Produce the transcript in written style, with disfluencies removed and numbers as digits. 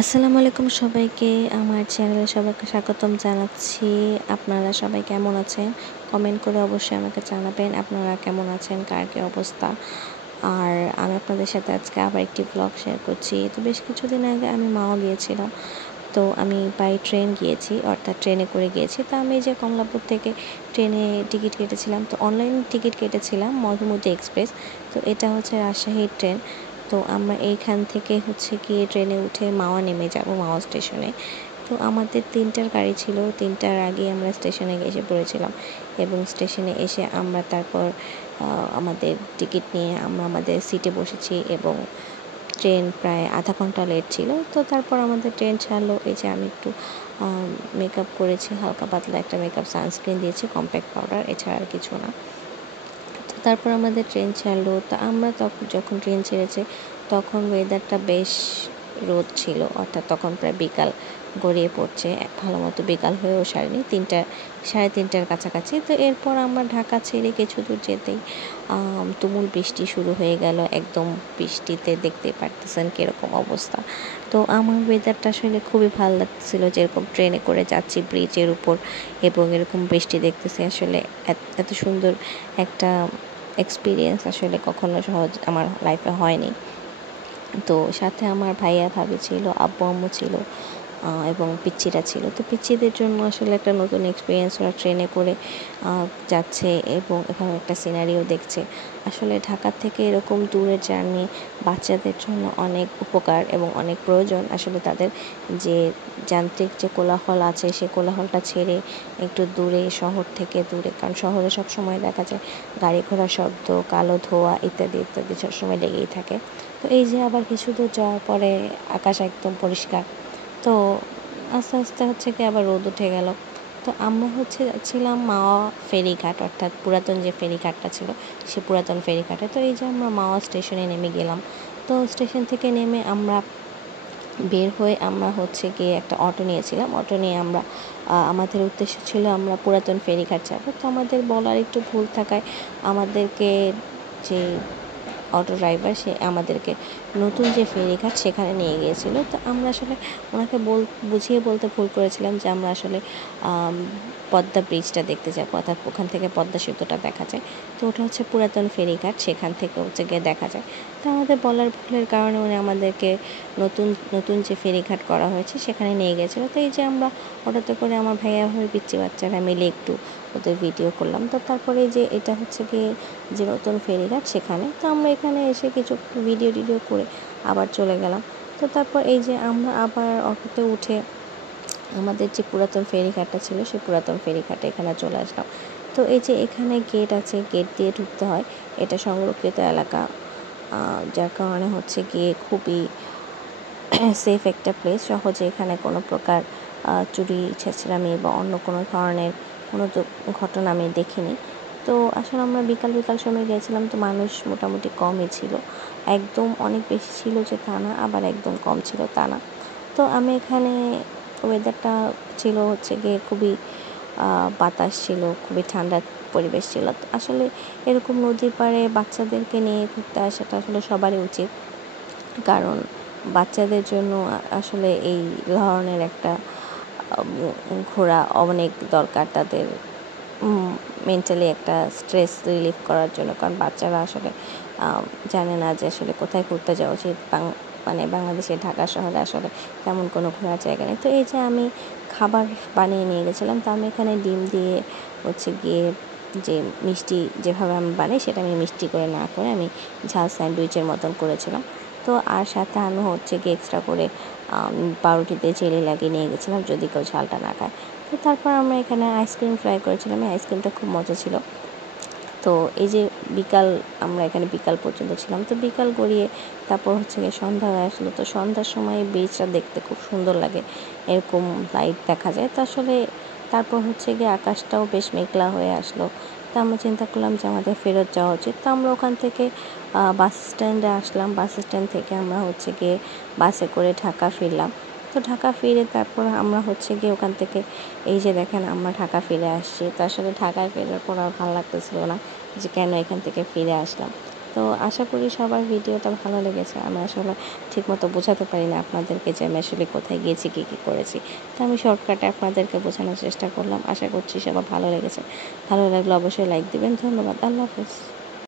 আসসালামু আলাইকুম সবাইকে, আমার চ্যানেলে সবাইকে স্বাগতম জানাচ্ছি। আপনারা সবাই কেমন আছেন? কমেন্ট করে অবশ্যই আমাকে জানাবেন আপনারা কেমন আছেন, কার কী অবস্থা। আর আমি আপনাদের সাথে আজকে আবার একটি ব্লগ শেয়ার করছি। তো বেশ কিছুদিন আগে আমি মাওয়া গিয়েছিলাম। তো আমি বাই ট্রেন গিয়েছি, অর্থাৎ ট্রেনে করে গিয়েছি। তো আমি যে কমলাপুর থেকে ট্রেনে টিকিট কেটেছিলাম, তো অনলাইন টিকিট কেটেছিলাম মধুমতি এক্সপ্রেস। তো এটা হচ্ছে রাজশাহীর ট্রেন। তো আমরা এইখান থেকে হচ্ছে গিয়ে ট্রেনে উঠে মাওয়া নেমে যাব, মাওয়া স্টেশনে। তো আমাদের 3টার গাড়ি ছিল, 3টার আগেই আমরা স্টেশনে এসে পড়েছিলাম এবং স্টেশনে এসে আমরা তারপর আমাদের টিকিট নিয়ে আমরা আমাদের সিটে বসেছি এবং ট্রেন প্রায় আধা ঘন্টা লেট ছিল। তো তারপর আমাদের ট্রেন ছাড়লো। এই যে আমি একটু মেকআপ করেছি, হালকা পাতলা একটা মেকআপ, সানস্ক্রিন দিয়েছি, কম্প্যাক্ট পাউডার, এছাড়া আর কিছু না। তো তারপর আমাদের ট্রেন ছাড়লো। তো আমরা যখন ট্রেন ছেড়েছে তখন ওয়েদারটা বেশ রোদ ছিল, অর্থাৎ তখন প্রায় বিকাল গড়িয়ে পড়ছে, ভালো মতো বিকাল হয়েও সারেনি, 3টার কাছাকাছি। তো এরপর আমরা ঢাকা ছেড়ে কিছু দূর যেতেই তুমুল বৃষ্টি শুরু হয়ে গেল। একদম বৃষ্টিতে দেখতে পারতেছেন কীরকম অবস্থা। তো আমার ওয়েদারটা আসলে খুবই ভালো লাগছিল, যেরকম ট্রেনে করে যাচ্ছি ব্রিজের উপর এবং এরকম বৃষ্টি দেখতেছি। আসলে এত সুন্দর একটা এক্সপিরিয়েন্স আসলে কখনো সহজ আমার লাইফে হয়নি। তো সাথে আমার ভাইয়া ভাবি ছিল, আব্বু আম্মু ছিল এবং পিচ্চিরা ছিল। তো পিচ্চিদের জন্য আসলে একটা নতুন এক্সপিরিয়েন্স, ওরা ট্রেনে করে যাচ্ছে এবং এখানে একটা সিনারিও দেখছে। আসলে ঢাকা থেকে এরকম দূরের জার্নি বাচ্চাদের জন্য অনেক উপকার এবং অনেক প্রয়োজন। আসলে তাদের যে যান্ত্রিক যে কোলাহল আছে, সে কোলাহলটা ছেড়ে একটু দূরে, শহর থেকে দূরে, কারণ শহরে সব সময় দেখা যায় গাড়ি ঘোড়ার শব্দ, কালো ধোঁয়া ইত্যাদি ইত্যাদি সবসময় লেগেই থাকে। তো এই যে আবার কিছু দূর যাওয়ার পরে আকাশ একদম পরিষ্কার। তো আস্তে আস্তে হচ্ছে কি আবার রোদ উঠে গেল। তো আমরা হচ্ছে ছিলাম মাওয়া ফেরিঘাট, অর্থাৎ পুরাতন যে ফেরিঘাটটা ছিল সে পুরাতন ফেরিঘাটে। তো এই যে আমরা মাওয়া স্টেশনে নেমে গেলাম। তো স্টেশন থেকে নেমে আমরা বের হয়ে আমরা হচ্ছে গিয়ে একটা অটো নিয়েছিলাম। অটো নিয়ে আমরা আমাদের উদ্দেশ্য ছিল আমরা পুরাতন ফেরিঘাট যাব। তো আমাদের বলার একটু ভুল থাকায় আমাদেরকে যে অটো ড্রাইভার সে আমাদেরকে নতুন যে ফেরিঘাট সেখানে নিয়ে গিয়েছিল। তো আমরা আসলে ওনাকে বুঝিয়ে বলতে ভুল করেছিলাম যে আমরা আসলে পদ্মা ব্রিজটা দেখতে যাবো, অর্থাৎ ওখান থেকে পদ্মা সেতুটা দেখা যায়। তো ওটা হচ্ছে পুরাতন ফেরিঘাট, সেখান থেকে হচ্ছে গিয়ে দেখা যায়। তো আমাদের বলার ভুলের কারণে উনি আমাদেরকে নতুন নতুন যে ফেরিঘাট করা হয়েছে সেখানে নিয়ে গেছিলো। তো এই যে আমরা অটোতে করে আমার ভাইয়া ভাই পিচ্চি বাচ্চারা মিলে একটু ওদের ভিডিও করলাম। তো তারপরে যে এটা হচ্ছে গিয়ে যে নতুন ফেরিঘাট সেখানে। তো আমরা এখানে এসে কিছু ভিডিও করে আবার চলে গেলাম। তো তারপর এই যে আমরা আবার অটোতে উঠে আমাদের যে পুরাতন ফেরিঘাটটা ছিল সেই পুরাতন ফেরিঘাটে এখানে চলে আসলাম। তো এই যে এখানে গেট আছে, গেট দিয়ে ঢুকতে হয়। এটা সংরক্ষিত এলাকা, যার কারণে হচ্ছে গিয়ে খুবই সেফ একটা প্লেস। সহজে এখানে কোনো প্রকার চুরি ছেঁচড়ামি বা অন্য কোনো ধরনের কোনো ঘটনা আমি দেখিনি। তো আসলে আমরা বিকাল সময় গিয়েছিলাম, তো মানুষ মোটামুটি কমই ছিল। একদম অনেক বেশি ছিল যে তা না, আবার একদম কম ছিল তা না। তো আমি এখানে ওয়েদারটা ছিল হচ্ছে গিয়ে খুবই বাতাস ছিল, খুবই ঠান্ডা পরিবেশ ছিল। আসলে এরকম নদীর পাড়ে বাচ্চাদেরকে নিয়ে ঘুরতে আসাটা আসলে সবারই উচিত, কারণ বাচ্চাদের জন্য আসলে এই ধরনের একটা ঘোরা অনেক দরকার তাদের মেন্টালি একটা স্ট্রেস রিলিফ করার জন্য। কারণ বাচ্চারা আসলে জানে না যে আসলে কোথায় ঘুরতে যাওয়া উচিত। মানে বাংলাদেশের ঢাকা শহরে আসলে তেমন কোনো ঘোরার জায়গা নেই। তো এই যে আমি খাবার বানিয়ে নিয়ে গেছিলাম। তো আমি এখানে ডিম দিয়ে হচ্ছে গিয়ে যে মিষ্টি যেভাবে আমি বানাই সেটা আমি মিষ্টি করে না করে আমি ঝাল স্যান্ডউইচের মতন করেছিলাম। তো আর সাথে আমি হচ্ছে গিয়ে এক্সট্রা করে পাউরুটিতে জেলি লাগিয়ে নিয়ে গেছিলাম যদি কেউ ঝালটা না খায়। তো তারপর আমরা এখানে আইসক্রিম ফ্রাই করেছিলাম। এই আইসক্রিমটা খুব মজা ছিল। তো এই যে আমরা এখানে বিকাল পর্যন্ত ছিলাম। তো বিকাল গড়িয়ে তারপর হচ্ছে গিয়ে সন্ধ্যা হয়ে আসলো। তো সন্ধ্যার সময় বীচটা দেখতে খুব সুন্দর লাগে, এরকম লাইট দেখা যায়। তো আসলে তারপর হচ্ছে গিয়ে আকাশটাও বেশ মেঘলা হয়ে আসলো। তো আমরা চিন্তা করলাম যে আমাদের ফেরত যাওয়া উচিত। তো আমরা ওখান থেকে বাস স্ট্যান্ডে আসলাম। বাস স্ট্যান্ড থেকে আমরা হচ্ছে গিয়ে বাসে করে ঢাকা ফিরলাম। তো ঢাকা ফিরে তারপর আমরা হচ্ছে গিয়ে ওখান থেকে এই যে দেখেন আমরা ঢাকা ফিরে আসছি। তো আসলে ঢাকায় ফেরার পর আর ভালো লাগতেছিল না যে কেন এখান থেকে ফিরে আসলাম। তো আশা করি সবার ভিডিওটা ভালো লেগেছে। আমি আসলে ঠিকমতো বোঝাতে পারি না আপনাদেরকে যে আমি আসলে কোথায় গিয়েছি, কী কী করেছি। তো আমি শর্টকাটে আপনাদেরকে বোঝানোর চেষ্টা করলাম। আশা করছি সবার ভালো লেগেছে। ভালো লাগলে অবশ্যই লাইক দিবেন। ধন্যবাদ। আল্লাহ হাফেজ।